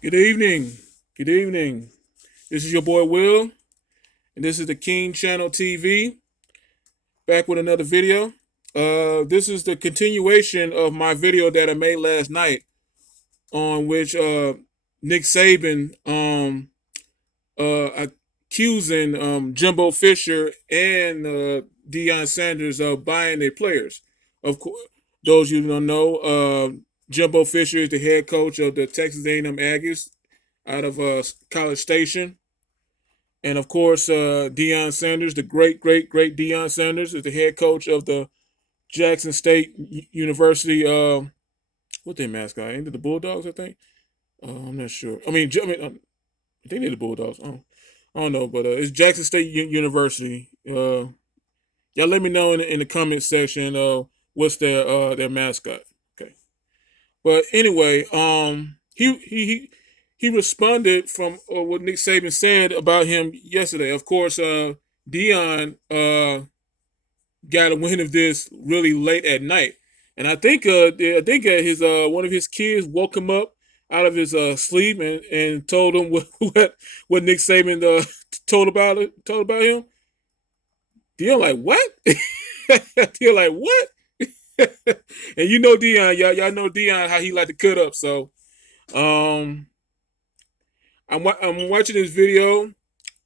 Good evening. Good evening. This is your boy Will, and this is the King Channel TV. Back with another video. This is the continuation of my video that I made last night, on which Nick Saban accusing Jimbo Fisher and Deion Sanders of buying their players. Of course, those you don't know, Jimbo Fisher is the head coach of the Texas A&M Aggies out of College Station. And of course, Deion Sanders, the great Deion Sanders, is the head coach of the Jackson State University. What their mascot? Ain't it the Bulldogs? I think. I'm not sure. I think they're the Bulldogs. I don't know, but it's Jackson State University. Y'all let me know in the comment section. What's their mascot? Okay. But anyway, he responded from what Nick Saban said about him yesterday. Of course, Dion got a wind of this really late at night, and I think his one of his kids woke him up out of his sleep and told him what Nick Saban told about him. Dion like what? Dion like what? And you know Dion, y'all know Dion how he like to cut up. So um, I'm watching this video,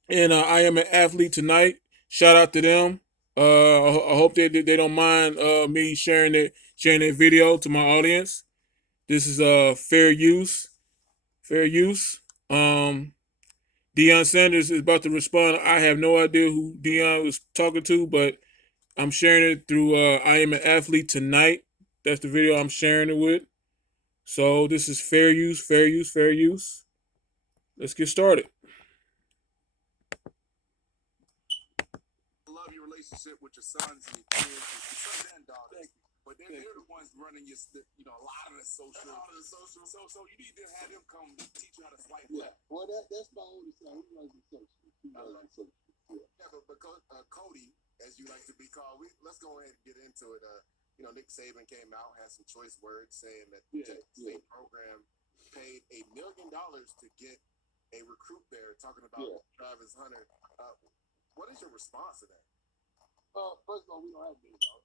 and I am an athlete tonight. Shout out to them. I hope they don't mind me sharing their video to my audience. This is fair use, fair use. Deion Sanders is about to respond. I have no idea who Deion was talking to, but I'm sharing it through I am an athlete tonight. That's the video I'm sharing it with. So this is fair use, fair use, fair use. Let's get started. Love your relationship with your sons and your kids, your sons and daughters. But they're the ones running a lot of the social. So you need to have them come teach you how to swipe left. Well, that's my oldest son. He runs the social. But Cody, as you like to be called, let's go ahead and get into it. Nick Saban came out, had some choice words saying that the state program paid $1 million to get a recruit there, talking about Travis Hunter. What is your response to that? First of all, we don't have $1 million.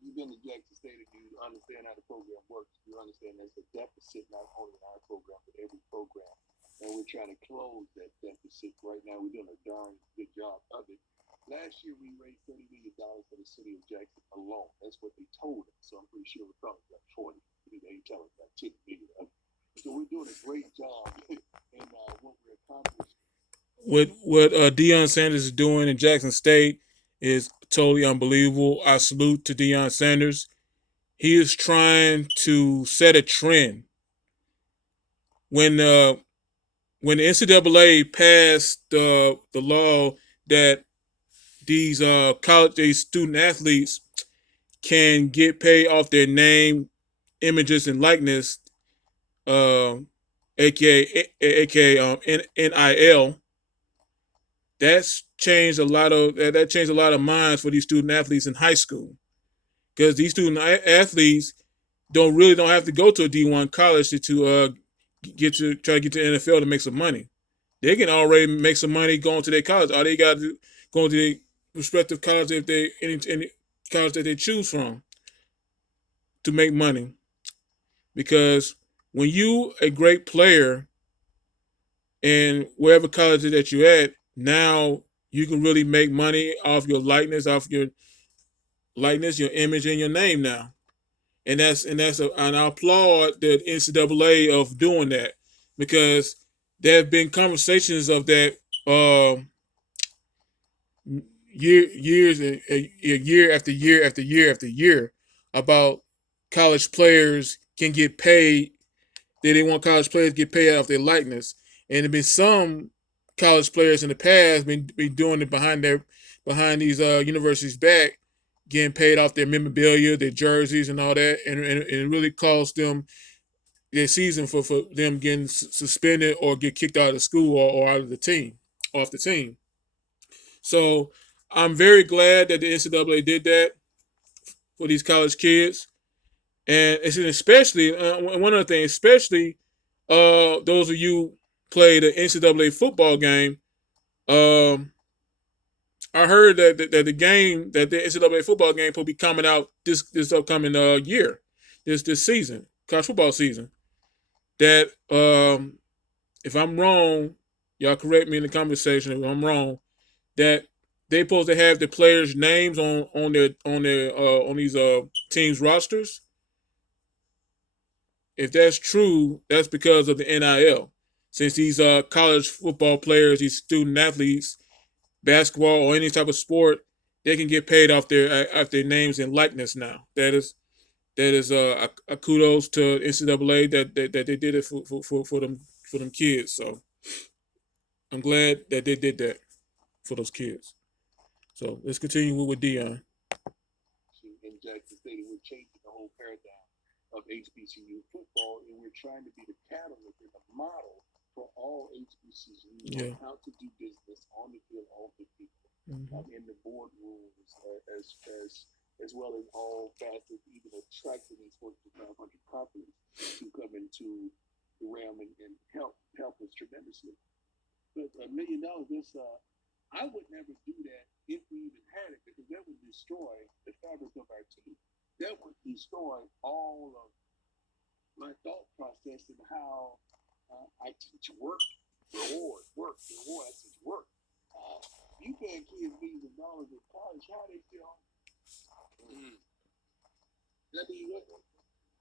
You've been to Jackson State, and you understand how the program works. You understand there's a deficit not only in our program, but every program. And we're trying to close that deficit right now. We're doing a darn good job of it. Last year, we raised $30 million for the city of Jackson alone. That's what they told us. So I'm pretty sure we're probably about 40. They tell us about $10 million. So we're doing a great job in what we're accomplishing. What Deion Sanders is doing in Jackson State is totally unbelievable. I salute to Deion Sanders. He is trying to set a trend. When when the NCAA passed the law that these these student athletes can get paid off their name, images, and likeness, uh, aka NIL. That's changed a lot of that changed a lot of minds for these student athletes in high school, because these student athletes don't have to go to a D1 college to try to get to the NFL to make some money. They can already make some money going to their college. All they got to go to their respective college, if they any college that they choose from, to make money. Because when you a great player in wherever college that you're at, now you can really make money off your likeness, your image, and your name now. And I applaud the NCAA of doing that, because there have been conversations of that years year after year after year after year about college players can get paid. They want college players to get paid off their likeness, and there have been some college players in the past been doing it behind these universities' back, getting paid off their memorabilia, their jerseys, and all that, and it really cost them their season for them getting suspended or get kicked out of school or out of the team, off the team. So I'm very glad that the NCAA did that for these college kids, and it's especially one other thing, especially those of you play the NCAA football game, um, I heard that the game that the NCAA football game will be coming out this upcoming year, this season, college football season. That if I'm wrong, y'all correct me in the comment section if I'm wrong. That they supposed to have the players' names on these teams rosters. If that's true, that's because of the NIL. Since these college football players, these student athletes, basketball or any type of sport, they can get paid off their names and likeness now. That is a kudos to NCAA that they did it for them kids. So I'm glad that they did that for those kids. So let's continue with Dion. In Jackson State, and we're changing the whole paradigm of HBCU football, and we're trying to be the catalyst and the model for all HBCUs Yeah. on how to do business on the field, off the field, in the boardrooms, as well as all facets, even attracting these Fortune 500 companies to come into the realm and help us tremendously. But $1 million, this I would never do that if we even had it, because that would destroy the fabric of our team. That would destroy all of my thought process and how I teach work, reward, work, reward. I teach work. You paying kids millions of dollars in college, how they still hungry? I mean,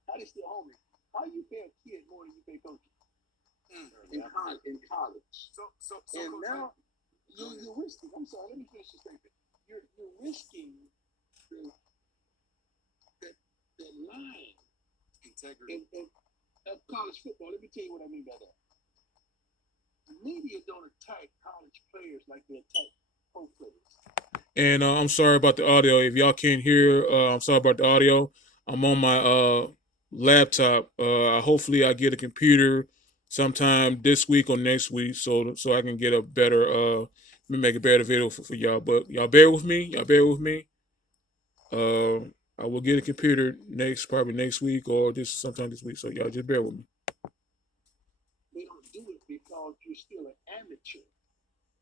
how they still hungry? How you pay a kid more than you pay coaches in college? So and now you're risking. I'm sorry. Let me finish the statement. You're risking the line integrity of college football. Let me tell you what I mean by that. The media don't attack college players like they attack pro players. And I'm sorry about the audio. If y'all can't hear, I'm sorry about the audio. I'm on my laptop. Hopefully, I get a computer sometime this week or next week, so I can get a better make a better video for y'all. But y'all bear with me. Y'all bear with me. I will get a computer probably next week or just sometime this week. So y'all just bear with me. They don't do it because you're still an amateur,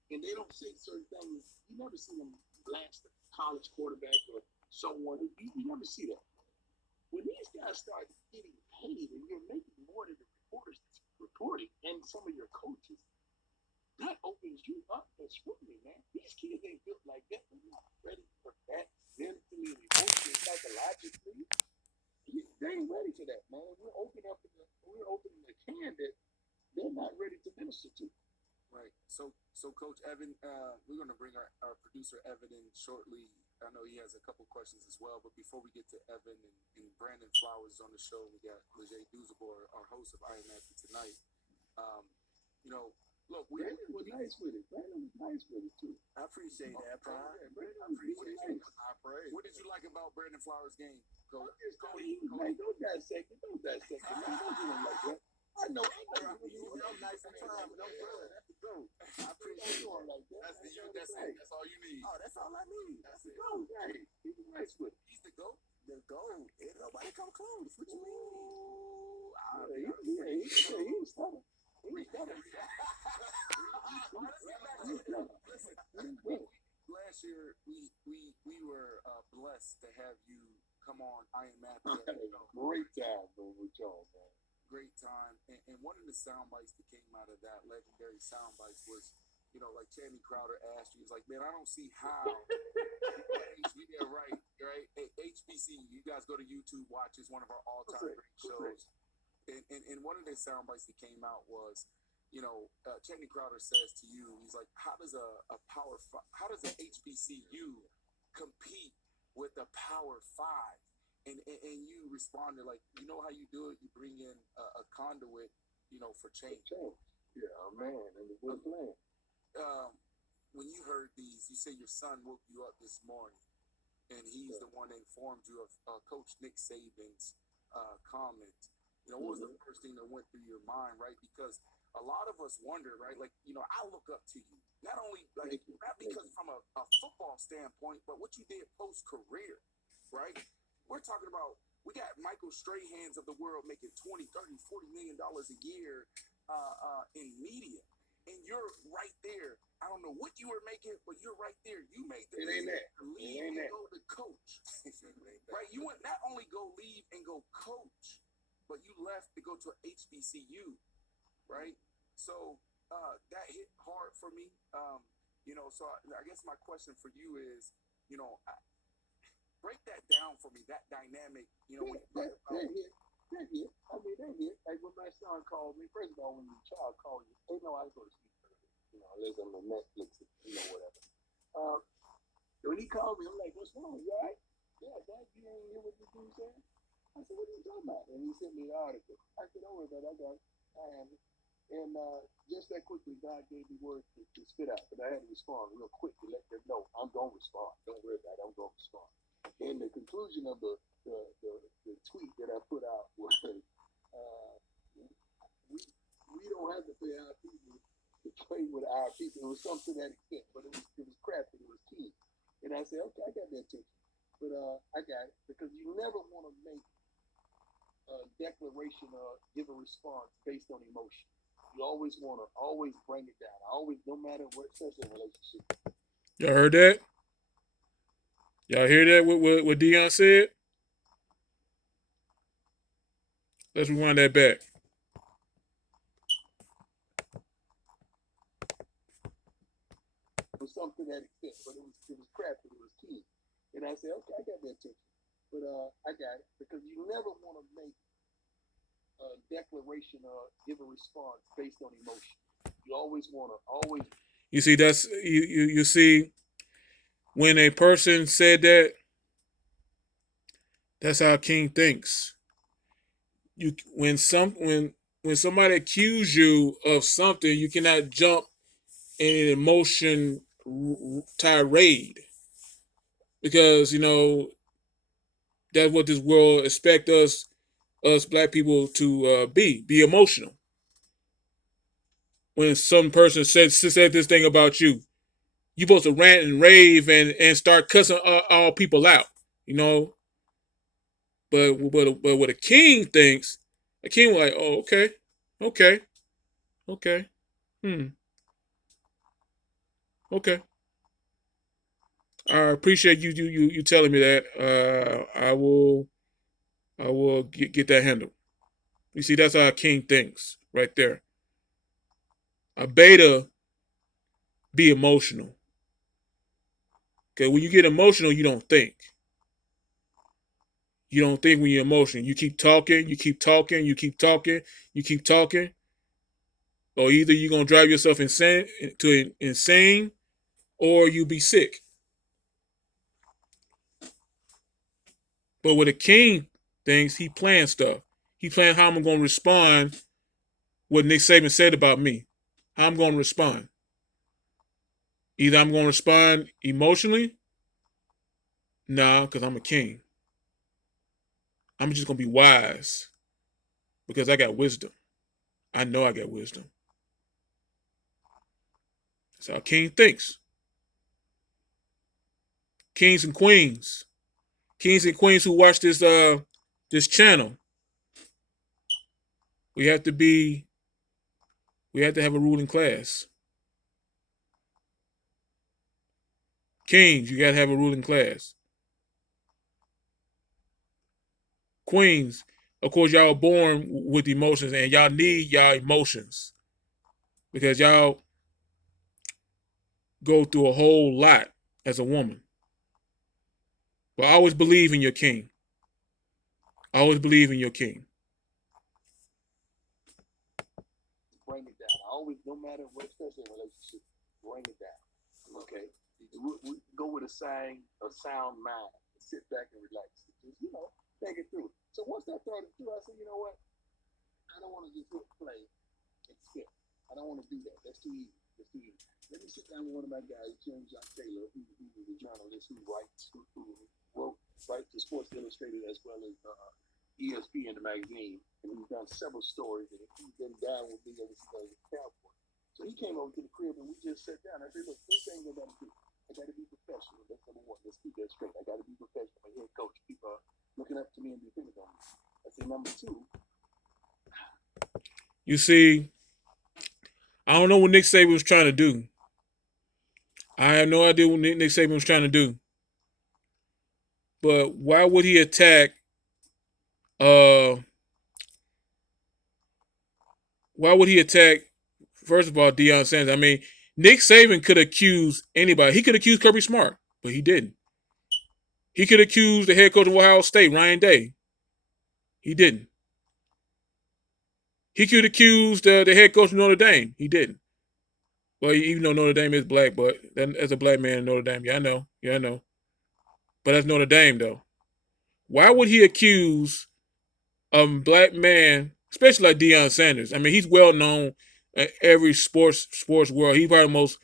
and they don't say certain things. You never see them blast a college quarterback or someone. You never see that. When these guys start getting paid and you're making more than the reporters reporting and some of your coaches, that opens you up for scrutiny, man. These kids ain't built like that. They're not ready for that mentally and emotionally, psychologically. They ain't ready for that, man. We're opening the can that they're not ready to minister to. Right. So Coach Evan, we're going to bring our producer Evan in shortly. I know he has a couple questions as well, but before we get to Evan and Brandon Flowers on the show, we got Leger Duzabor, our host of Iron Athlete tonight. Look, Brandon was nice with it. Brandon was nice with it too. I appreciate that, Prime. Brandon was really nice. I praise. What did you like about Brandon Flowers' game, Coach? Man, don't dissect it. Don't dissect it. Man, don't do him like that. I know. I'm nice and Prime, but I'm good. That's the goat. I appreciate you like that. That's the you. That's it. That's all you need. Oh, that's all I need. That's the goat. Hey, he was nice with it. He's the goat. The goat. Ain't nobody come close. What you mean? He was stubborn. Last year we were blessed to have you come on Iron Matthew. Great time with y'all, man. Great time, and one of the sound bites that came out of that legendary sound bites was, like Channing Crowder asked you, he's like, man, I don't see how. Yeah, right. HBC, you guys go to YouTube, watch. It's one of our all-time great shows. And one of the sound bites that came out was, Channing Crowder says to you, he's like, how does an HBCU compete with a Power 5? And you responded like, you know how you do it? You bring in a conduit, for change. Yeah, man, and it was plan. When you heard these, you say your son woke you up this morning, and he's the one that informed you of Coach Nick Saban's comment. What was the first thing that went through your mind, right? Because a lot of us wonder, right? Like, I look up to you. Not only, like, not because from a football standpoint, but what you did post-career, right? We're talking about We got Michael Strahans of the world making 20, 30, $40 million a year in media. And you're right there. I don't know what you were making, but you're right there. You made the leave and go to coach. Right? You went not only go leave and go coach, but you left to go to HBCU. Right? So that hit hard for me. So I guess my question for you is, break that down for me, that dynamic, that hit. I mean, that hit. Like when my son called me, first of all, when your child calls you, they know I go to sleep early. Unless I'm on Netflix, whatever. When he called me, I'm like, what's wrong? You all right? Yeah, Dad, you ain't hear what the dude said? I said, what are you talking about? And he sent me the article. I said, don't worry about it. I got it. I have it. And just that quickly, God gave me words to spit out. But I had to respond real quick to let them know I'm going to respond. Don't worry about it. I'm going to respond. And the conclusion of the tweet that I put out was, we don't have to pay our people to play with our people. It was something to that extent, but it was crafty. It was key. And I said, okay, I got that too. But I got it because you never want to make a declaration or give a response based on emotion. You always want to bring it down. No matter what, especially in a relationship. Y'all heard that? Y'all hear that? What Dion said? Let's rewind that back. It was something to that extent, but it was crafty. It was key. And I said, okay, I got that too. But I got it because you never want to make a declaration or give a response based on emotion. You always want to You see, that's you see when a person said that, that's how King thinks. You when somebody accuses you of something, you cannot jump in an emotion tirade because that's what this world expect us black people to be emotional. When some person said this thing about you, you supposed to rant and rave and start cussing all people out, you know. But what a king thinks, a king was like, oh, okay, okay, okay, okay. I appreciate you telling me that. I will get that handled. You see, that's how a king thinks right there. A beta be emotional. Okay, when you get emotional, you don't think. You don't think when you're emotional. You keep talking, you keep talking, you keep talking, you keep talking, or either you're gonna drive yourself insane, or you be sick. But with a king thinks, he plans stuff. He plans how I'm gonna respond. What Nick Saban said about me, how I'm gonna respond. Either I'm gonna respond emotionally, nah, because I'm a king. I'm just gonna be wise because I got wisdom. I know I got wisdom. That's how a king thinks. Kings and queens, kings and queens who watch this channel. We have to be. We have to have a ruling class. Kings, you gotta have a ruling class. Queens, of course, y'all are born with emotions, and y'all need y'all emotions because y'all go through a whole lot as a woman. But always believe in your king. Always believe in your king. Bring it down. No matter what, especially in a relationship, bring it down. Okay, we go with a sound mind. Sit back and relax. Just think it through. So once I thought it through, I said, you know what? I don't want to just hit play and skip. I don't want to do that. That's too easy. Let me sit down with one of my guys, James John Taylor, who is a journalist who writes for Sports Illustrated as well as ESPN, the magazine, and he's done several stories, and he's been down with me ever since I was a cowboy. So he came over to the crib, and we just sat down. I said, look, three things I got to do. I got to be professional. That's number one. Let's keep that straight. I got to be professional. I'm a head coach. looking up to me and depending on me. I say number two. You see, I don't know what Nick Saban was trying to do. I have no idea what Nick Saban was trying to do. But why would he attack? Uh, why would he attack? First of all, Deion Sanders. I mean, Nick Saban could accuse anybody. He could accuse Kirby Smart, but he didn't. He could accuse the head coach of Ohio State, Ryan Day. He didn't. He could accuse the head coach of Notre Dame. He didn't. Well, even though Notre Dame is black, but as a black man in Notre Dame, yeah, I know. Yeah, I know. But that's Notre Dame, though. Why would he accuse a black man, especially like Deion Sanders? I mean, he's well known in every sports world. He's probably the most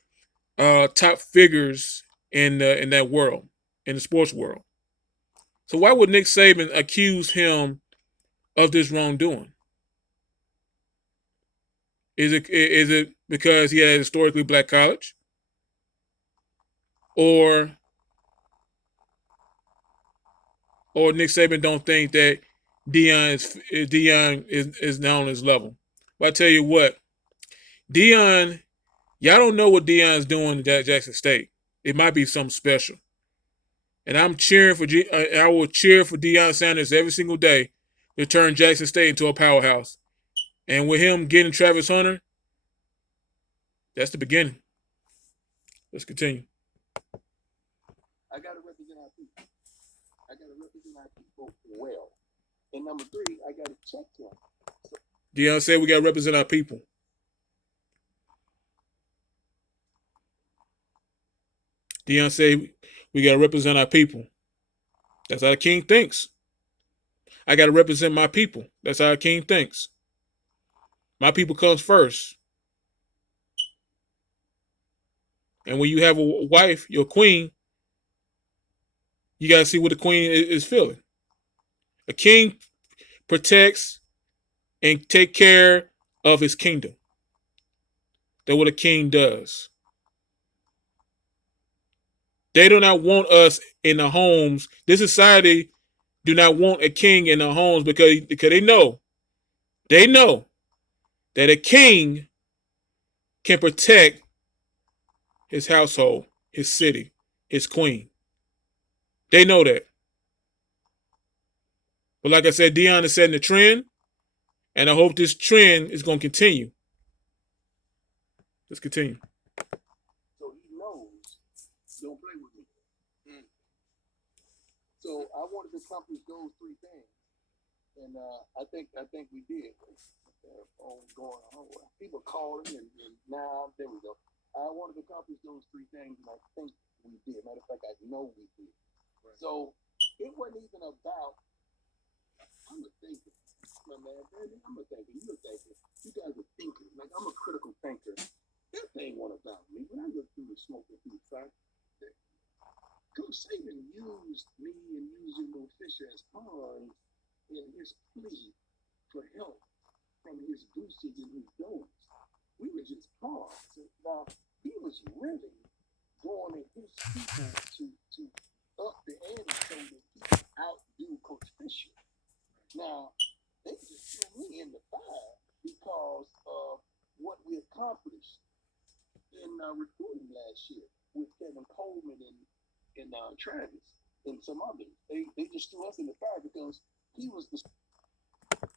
top figures in that world, in the sports world. So why would Nick Saban accuse him of this wrongdoing? Is it because he had a historically black college, or Nick Saban don't think that Deion is now on his level? But I tell you what, Deion, y'all don't know what Deion's doing at Jackson State. It might be something special, and I'm cheering for. I will cheer for Deion Sanders every single day to turn Jackson State into a powerhouse. And with him getting Travis Hunter, that's the beginning. Let's continue. I got to represent our people. I got to represent our people well. And number three, I got to check them. So, Deion said we got to represent our people. Deion said we got to represent our people. That's how the king thinks. I got to represent my people. That's how the king thinks. My people comes first. And when you have a wife, your queen, you got to see what the queen is feeling. A king protects and take care of his kingdom. That's what a king does. They do not want us in the homes. This society do not want a king in the homes because they know that a king can protect his household, his city, his queen. They know that. But like I said, Deion is setting the trend, and I hope this trend is going to continue. Let's continue. so he knows, don't play with me. Mm. So I wanted to accomplish those three things, and I think we did. Going on, people calling, and now there we go. I wanted to accomplish those three things, and I think we did. Matter of fact, I know we did. Right. So it wasn't even about. I'm a thinker, my man. I'm a thinker. You're a thinker. You guys are thinkers. Like I'm a critical thinker. That thing wasn't about me. When I look through the smoke and through the fire, Coach Saban used me and using Mo Fisher as pawns in his plea for help from his boosters and his donors. We were just pawns. Now he was really going at his people to up the ante so that he could outdo Coach Fisher. Now they just threw me in the fire because of what we accomplished in recruiting last year with Kevin Coleman and Travis and some others. They just threw us in the fire because he was the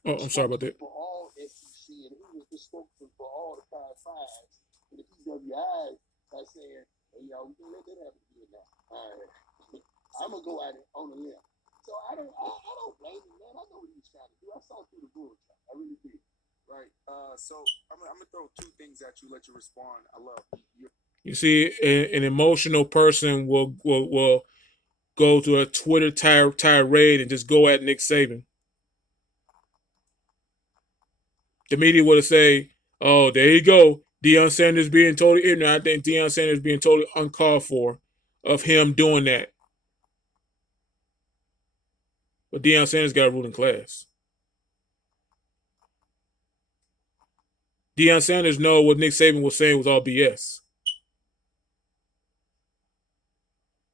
Oh, I'm sorry about that. for all SEC, and he was the spokesman for all the Power Fives and the PWIs by saying, "Hey, y'all, we can let that happen here now." All right, I'm gonna go out on a limb. So I don't blame him, man. I know what he was trying to do. I saw through the bullshit. I really did. Right. So I'm gonna throw two things at you. Let you respond. I love you. You see, an emotional person will go to a Twitter tirade and just go at Nick Saban. The media would say, "Oh, there you go, Deion Sanders being totally ignorant." I think Deion Sanders being totally uncalled for of him doing that. But Deion Sanders got a ruling class. Deion Sanders know what Nick Saban was saying was all BS.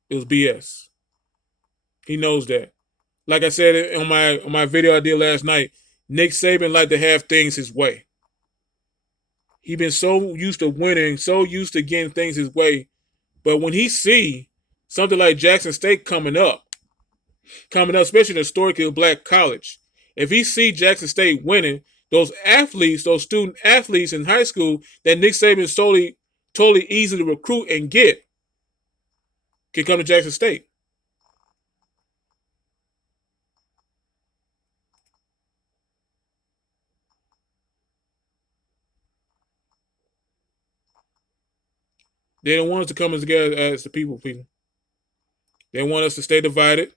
It was BS. He knows that. Like I said on my video I did last night, Nick Saban like to have things his way. He been so used to winning, so used to getting things his way. But when he see something like Jackson State especially an historically black college, if he see Jackson State winning, those athletes, those student athletes in high school that Nick Saban is totally easy to recruit and get, can come to Jackson State. They don't want us to come together as the people. They want us to stay divided.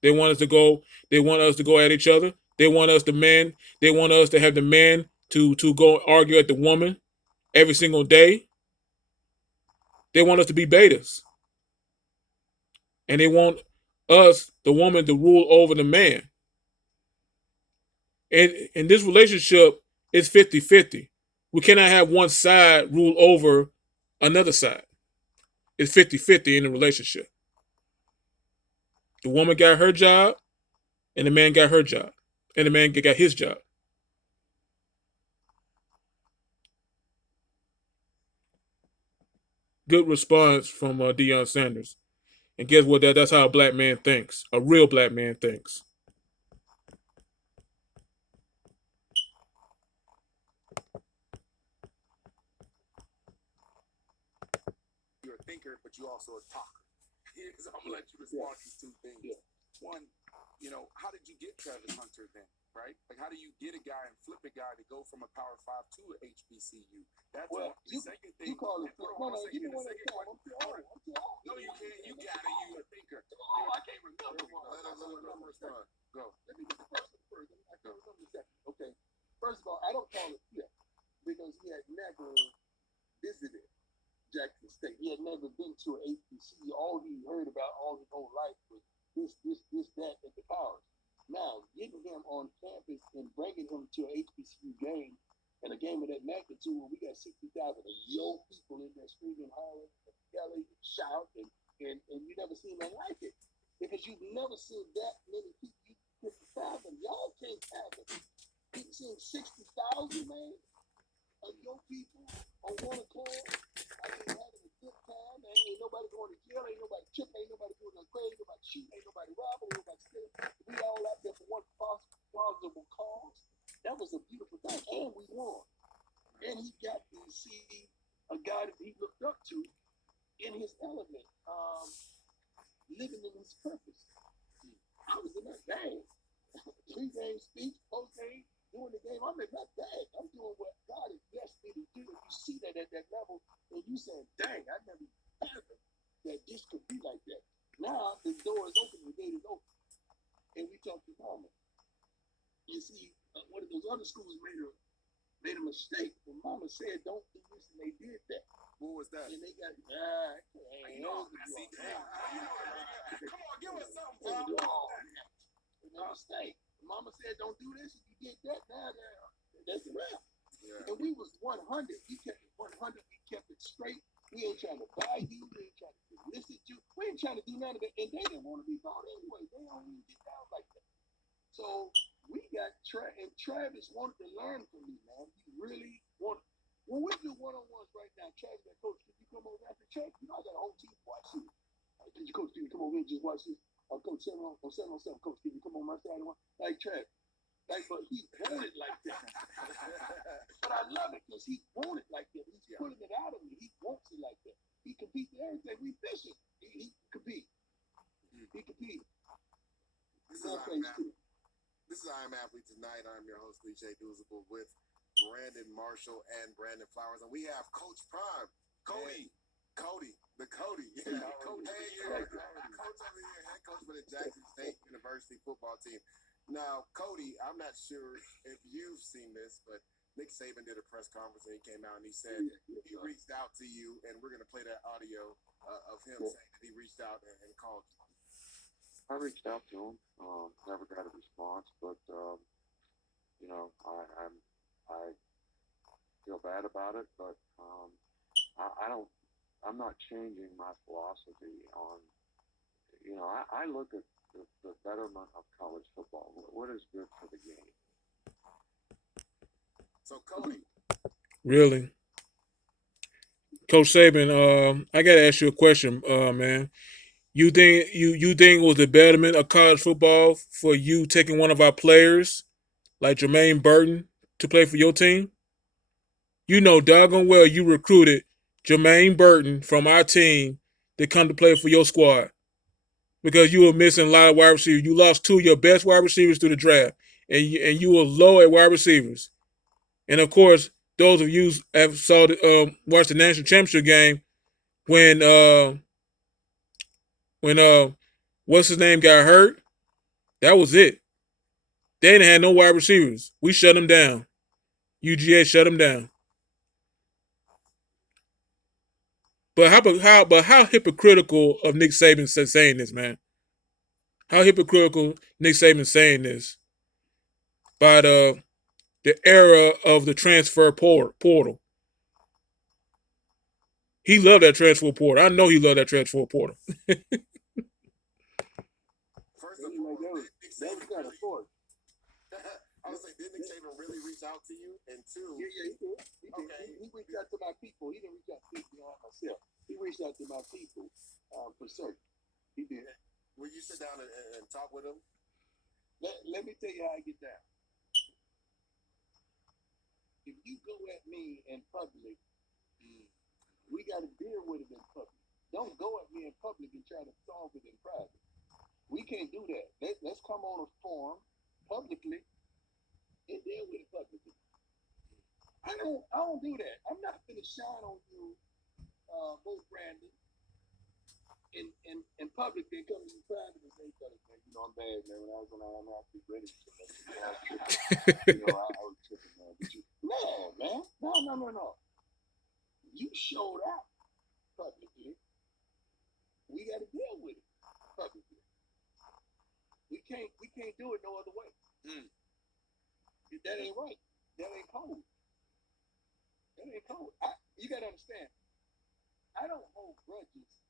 They want us to go. They want us to go at each other. They want us to men. They want us to have the men to go argue at the woman every single day. They want us to be betas, and they want us, the woman, to rule over the man. And in this relationship, it's 50-50. We cannot have one side rule over another side. It's 50-50 in the relationship. The woman got her job, and the man got her job, and the man got his job. Good response from Deion Sanders. And guess what? That's how a black man thinks. A real black man thinks. You're a thinker, but you're also a talker. So I'm gonna let you respond to these two things. Yeah. One, how did you get Travis Hunter then? Right? Like, how do you get a guy and flip a guy to go from a Power Five to a HBCU? That's well, the second thing. You call it. No, give me one second. I'm too old. No, you can't. You got it. You a thinker. Oh, I can't remember. Let me respond. Go. Let me get the first one first. I can't remember the second. Okay. First of all, I don't call it flip because he had never visited Jackson State. He had never been to an HBCU. All he heard about all his whole life was that at the powers. Now, getting him on campus and bringing him to an HBCU game and a game of that magnitude where we got 60,000 yo people in there screaming, hollering, yelling, shouting, and you never seen nothing like it. Because you've never seen that many people. You 50,000. Y'all can't have it. You've seen 60,000, man, of your people on one accord. I mean, having a good time. Man, ain't nobody going to jail. Ain't nobody tripping. Ain't nobody doing nothing crazy. Ain't nobody shooting. Ain't nobody robbing. Ain't nobody stealing. We all out there for one plausible cause. That was a beautiful thing. And we won. And he got to see a guy that he looked up to in his element, living in his purpose. I was in that game. Pre-game speech, post-game, doing the game. I'm in that bag. I'm doing what God has blessed me to do. And you see that at that level, and you saying, dang, I never fathomed that this could be like that. Now the door is open, the gate is open. And we talked to Mama. You see, one of those other schools made a mistake. When Mama said, don't do this, and they did that. What was that? And they got, come on, give us something, bro. Mistake. Mama said, don't do this. If you did that, now that's a wrap. Yeah. And we was 100. We kept it 100. We kept it straight. We ain't trying to buy you. We ain't trying to solicit you. We ain't trying to do none of that. And they didn't want to be bought anyway. They don't even get down like that. So we got and Travis wanted to learn from me, man. He really wanted. When we do one-on-ones right now, Travis got, Coach, can you come over after church? I got a whole team to watch this. Coach, can you come over here and just watch this? Coach, 7-on-7. Coach, can you come on my side? Like, Travis. Like, but he wanted like that. But I love it because he wanted like that. He's putting it out of me. He wants it like that. He competes in everything. We fishing. He compete. He compete. This is I Am Athlete Tonight. I'm your host, Lee J. Doozable, with Brandon Marshall and Brandon Flowers. And we have Coach Prime. Cody. The Cody. Yeah. Coach over here, head coach for the Jackson State University football team. Now, Cody, I'm not sure if you've seen this, but Nick Saban did a press conference and he came out and he said he reached out to you, and we're going to play that audio of him saying that he reached out and called you. I reached out to him, never got a response, but I feel bad about it, but I'm not changing my philosophy on. I look at the betterment of college football? What is good for the game? So Cody, Really, Coach Saban. I gotta ask you a question, man. You think it was the betterment of college football for you taking one of our players like Jermaine Burton to play for your team? You know doggone well you recruited Jermaine Burton from our team to come to play for your squad because you were missing a lot of wide receivers. You lost two of your best wide receivers through the draft, and you were low at wide receivers. And of course, those of you have watched the national championship game when when what's his name got hurt. That was it. They didn't have no wide receivers. We shut them down. UGA shut them down. But how hypocritical of Nick Saban saying this, man? How hypocritical Nick Saban saying this by the era of the transfer portal. He loved that transfer portal. I know he loved that transfer portal. first That and was foremost, did Nick that Saban was kind of really? forced. I was like, did Nick Saban really reach out to you? And two, Yeah, yeah, he did. He did. Okay. He reached out to my people. He didn't reach out to me behind myself. He reached out to my people for certain. He did. will you sit down and talk with him? Let me tell you how I get down. If you go at me in public, we got to deal with it in public. Don't go at me in public and try to solve it in private. We can't do that. Let's come on a forum publicly and deal with it publicly. I don't do that. I'm not gonna shine on you, both Brandon, in public and come to you private and say, man, I'm bad, man. When I'm actually ready to I was tripping, man. But no, man. No. You showed out publicly. We got to deal with it publicly. We can't do it no other way. That ain't right. That ain't cold. You got to understand. I don't hold grudges.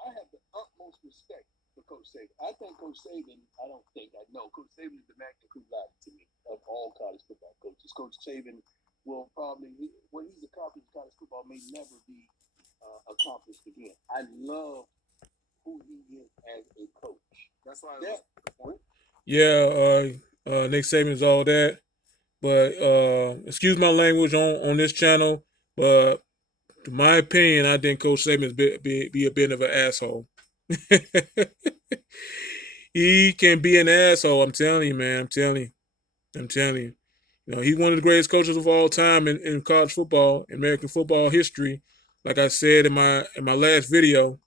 I have the utmost respect for Coach Saban. I know Coach Saban is the magna cum laude to me of all college football coaches. Coach Saban will probably, what he's accomplished in college football may never be accomplished again. I love who he is as a coach. That's why it was the point. Yeah, Nick Saban's all that. But excuse my language on this channel, but in my opinion, I think Coach Saban's be a bit of an asshole. He can be an asshole. I'm telling you, man. I'm telling you. He's one of the greatest coaches of all time in college football, American football history. Like I said in my last video,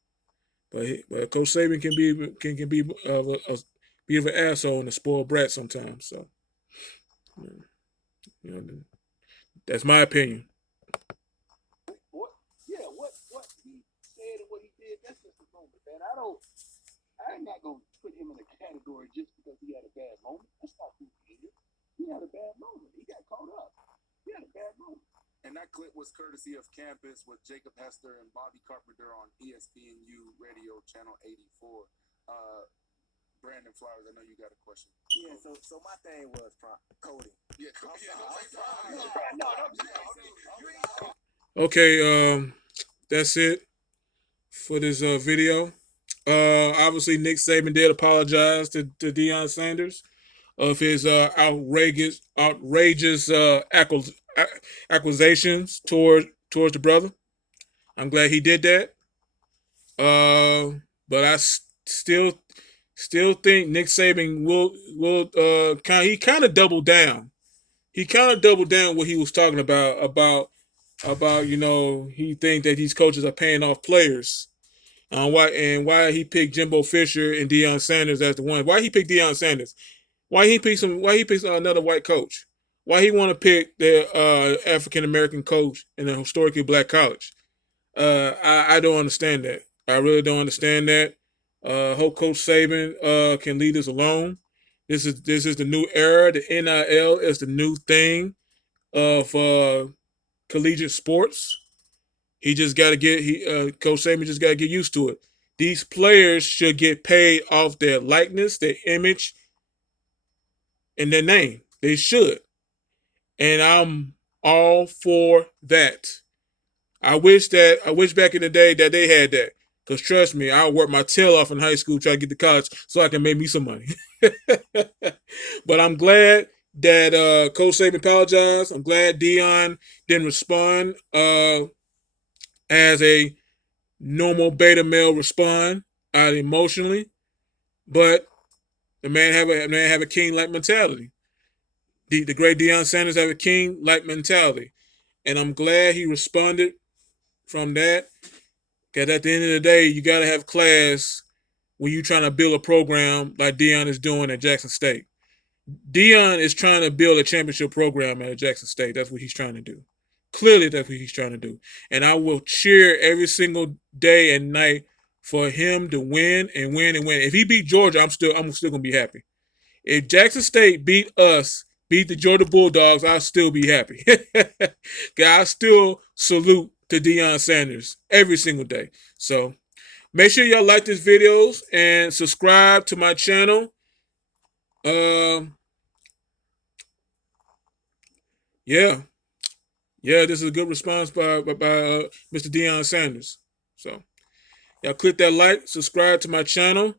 but Coach Saban can be be of an asshole and a spoiled brat sometimes. So, you know, that's my opinion. What he said and what he did, that's just a moment, man. I'm not gonna put him in a category just because he had a bad moment. That's not who he is. He had a bad moment. He got caught up. He had a bad moment. And that clip was courtesy of Campus with Jacob Hester and Bobby Carpenter on ESPNU Radio Channel 84. Brandon Flowers, I know you got a question. Yeah, so my thing was Cody. Yeah, Okay, that's it for this video. Obviously, Nick Saban did apologize to Deion Sanders of his outrageous accusations towards the brother. I'm glad he did that. But I still think Nick Saban will he kind of doubled down. He kind of doubled down what he was talking about he think that these coaches are paying off players. Why he picked Jimbo Fisher and Deion Sanders as the one? Why he picked Deion Sanders? Why he picked another white coach? Why he want to pick the African American coach in a historically black college? I don't understand that. I really don't understand that. Hope Coach Saban can lead us alone. This is the new era. The NIL is the new thing of collegiate sports. He just got to get Coach Saban just got to get used to it. these players should get paid off their likeness, their image, and their name. They should. And I'm all for that. I wish back in the day that they had that. Cause trust me, I worked my tail off in high school trying to get to college so I can make me some money. But I'm glad that Coach Saban apologized. I'm glad Dion didn't respond as a normal beta male respond out emotionally. But the man have a king like mentality. The great Deion Sanders have a king like mentality, and I'm glad he responded from that. Because at the end of the day, you got to have class when you're trying to build a program like Deion is doing at Jackson State. Deion is trying to build a championship program at Jackson State. That's what he's trying to do. Clearly, that's what he's trying to do. And I will cheer every single day and night for him to win and win and win. If he beat Georgia, I'm still gonna be happy. If Jackson State beat the Georgia Bulldogs, I'll still be happy. I still salute to Deion Sanders every single day. So make sure y'all like this videos and subscribe to my channel. Yeah, yeah, this is a good response by Mr. Deion Sanders. So y'all click that like, subscribe to my channel.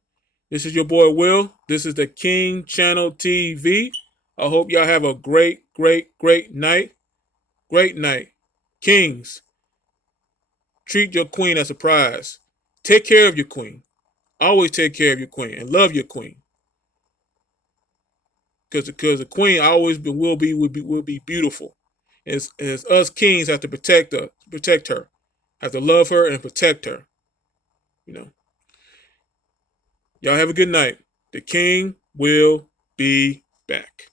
This is your boy Will. This is the King Channel TV. I hope y'all have a great, great, great night. Great night. Kings, treat your queen as a prize. Take care of your queen. Always take care of your queen and love your queen. Because the queen always will be beautiful. As us kings have to protect her, have to love her and protect her. You know. Y'all have a good night. The king will be back.